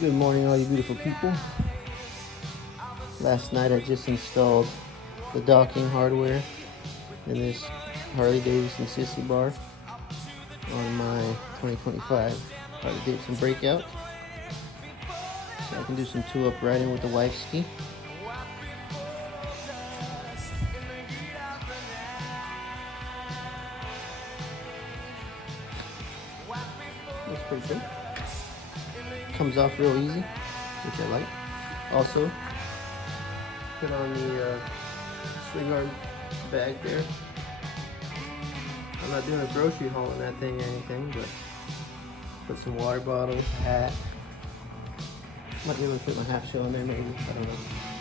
Good morning, all you beautiful people. Last night I just installed the docking hardware in this Harley Davidson Sissy bar on my 2025 Harley Davidson Breakout. So I can do some two-up riding with the wife ski. Looks pretty good. Comes off real easy, which I like. Also, put on the swing arm bag there. I'm not doing a grocery haul in that thing or anything, but put some water bottles, a hat. Might be able to fit my half shell in there maybe, I don't know.